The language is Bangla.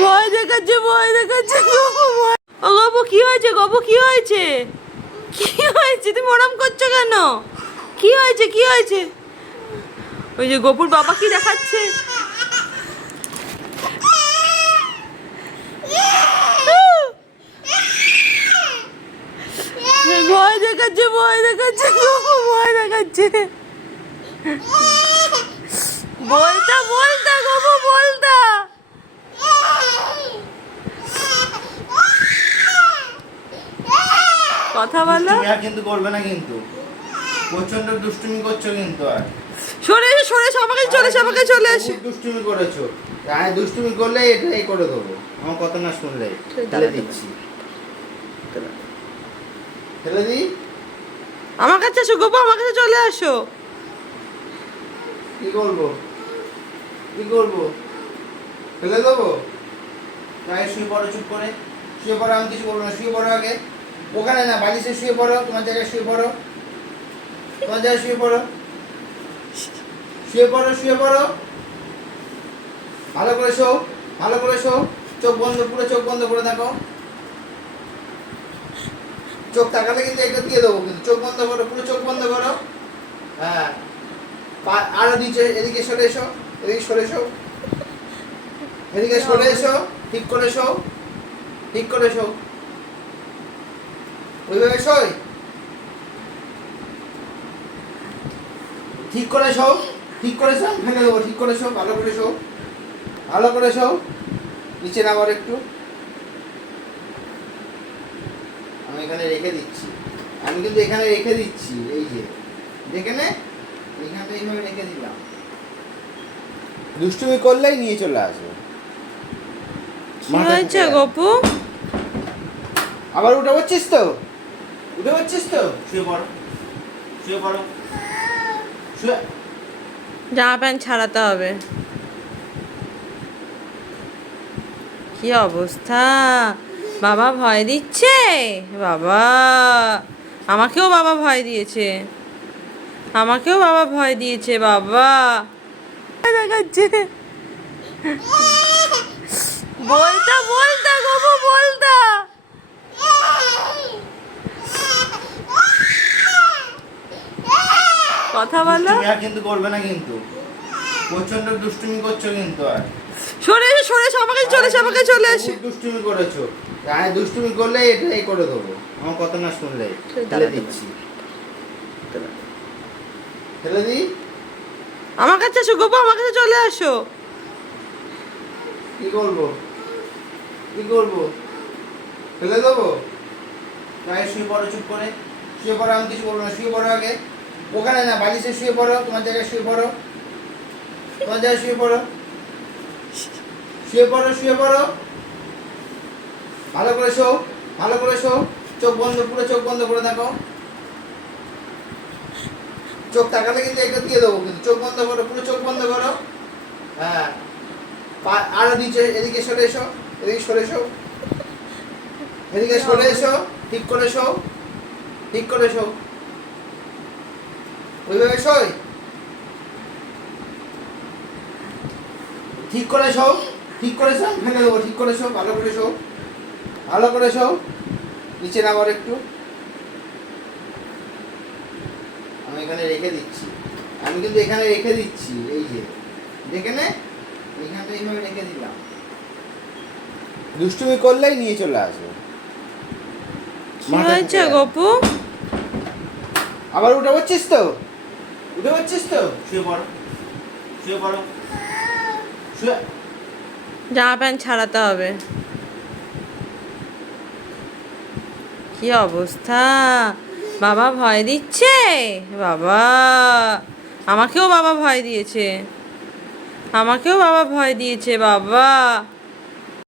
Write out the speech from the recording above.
ভয় দেখাচ্ছে, ভয় দেখাচ্ছে। ও গপু কি হয়েছে? গপু কি হয়েছে? কি হয়েছে? তুমি ওরম করছো কেন? কি হয়েছে? কি হয়েছে? ওই যে গপুর বাবা কি দেখাচ্ছে? ভয় দেখাচ্ছে, ভয় দেখাচ্ছে, ভয় দেখাচ্ছে। বলতা বলতা গপু বলতা। কথা বলো। দুষ্টুমি আর কিন্তু করবে না, কিন্তু প্রচন্ড দুষ্টুমি করছো কিন্তু। আর সরে এসো, সরে এসো, আমাকে চলে এসো, আমাকে চলে এসো। খুব দুষ্টুমি করেছো। আর দুষ্টুমি করলে এটাই করে দেবো। আমার কথা না শুনলে ফেলে দিচ্ছি। ফেলে দিই। আমার কাছে এসো গপু, আমার কাছে চলে আসো। কি করবো? কি করবো? ফেলে দেবো? গায়ে শুয়ে পড়ো, চুপ করে শুয়ে পড়ো। আমি কিছু বলবো না, শুয়ে পড়ো আগে। ওখানে না, বালিশে শুয়ে পড়ো। তোমার জায়গায় শুয়ে পড়ো। তোমার জায়গায় শুয়ে পড়ো। শুয়ে পড়ো, শুয়ে পড়ো। ভালো করে শো, ভালো করে শো। চোখ বন্ধ, পুরো চোখ বন্ধ করে থাকো। চোখ তাকালে কিন্তু এটা দিয়ে দেবো, কিন্তু চোখ বন্ধ করো, পুরো চোখ বন্ধ করো। হ্যাঁ, আরো নিচে, এদিকে সরে এসো, এদিকে সরে এসো, এদিকে সরে এসো। ঠিক করে শো, ঠিক করে শো। ওইভাবে শোয়। ঠিক করে শো, ঠিক করে শো। ফেলে দেবো, ঠিক করে শো, ভালো করে শো, ভালো করে শো। নিচে নামার একটু। আমি এখানে রেখে দিচ্ছি, আমি কিন্তু এখানে রেখে দিচ্ছি। এই যে দেখে নে, এখানটা এইভাবে রেখে দিলাম। দুষ্টুমি করলেই নিয়ে চলে আসবে। কি হয়েছে গপু? আবার উঠে পড়ছিস তো? উঠে পড়ছিস তো? শুয়ে পড়ো, শুয়ে পড়ো, শুয়ে। জামা প্যান্ট ছাড়াতে হবে। কি অবস্থা! বাবা ভয় দিচ্ছে। বাবা, আমাকেও বাবা ভয় দিয়েছে, আমাকেও বাবা ভয় দিয়েছে। বাবা দেখাচ্ছে। বলতা বলতা গপু বলতা। কথা বলো। দুষ্টুমি আর কিন্তু করবে না, কিন্তু প্রচন্ড দুষ্টুমি করছো কিন্তু। আর সরে এসো, সরে এসো, আমাকে চলে এসো, আমাকে চলে এসো। খুব দুষ্টুমি করেছো। আর দুষ্টুমি করলে এটাই করে দেবো। আমার কথা না শুনলে ফেলে দিচ্ছি। ফেলে দিই। আমার কাছে এসো গপু, আমার কাছে চলে আসো। কি করবো? কি করবো? ফেলে দেবো? গায়ে শুয়ে পড়ো, চুপ করে শুয়ে পড়ো। আমি কিছু বলবো না, শুয়ে পড়ো আগে। ওখানে না, বালিশে শুয়ে পড়ো। তোমার জায়গায় শুয়ে পড়ো। তোমার জায়গায় শুয়ে পড়ো। শুয়ে পড়ো, শুয়ে পড়ো। ভালো করে শো, ভালো করে শো। চোখ বন্ধ, পুরো চোখ বন্ধ করে থাকো। চোখ তাকালে কিন্তু এটা দিয়ে দেবো, কিন্তু চোখ বন্ধ করো, পুরো চোখ বন্ধ করো। হ্যাঁ, আরো নিচে, এদিকে সরে এসো, এদিকে সরে এসো, এদিকে সরে এসো। ঠিক করে শো, ঠিক করে শো। ওইভাবে শোয়। ঠিক করে শো, ঠিক করে শো। ফেলে দেবো, ঠিক করে শো, ভালো করে শো, ভালো করে শো। নিচে নামার একটু। আমি এখানে রেখে দিচ্ছি, আমি কিন্তু এখানে রেখে দিচ্ছি। এই যে দেখে নে, এখানটা এইভাবে রেখে দিলাম। দুষ্টুমি করলেই নিয়ে চলে আসবে। কি হয়েছে গপু? আবার উঠে পড়ছিস তো? উঠে পড়ছিস তো? শুয়ে পড়ো, শুয়ে পড়ো, শুয়ে। জামা প্যান্ট ছাড়াতে হবে। কি অবস্থা! বাবা ভয় দিচ্ছে। বাবা, আমাকেও বাবা ভয় দিয়েছে, আমাকেও বাবা ভয় দিয়েছে। বাবা।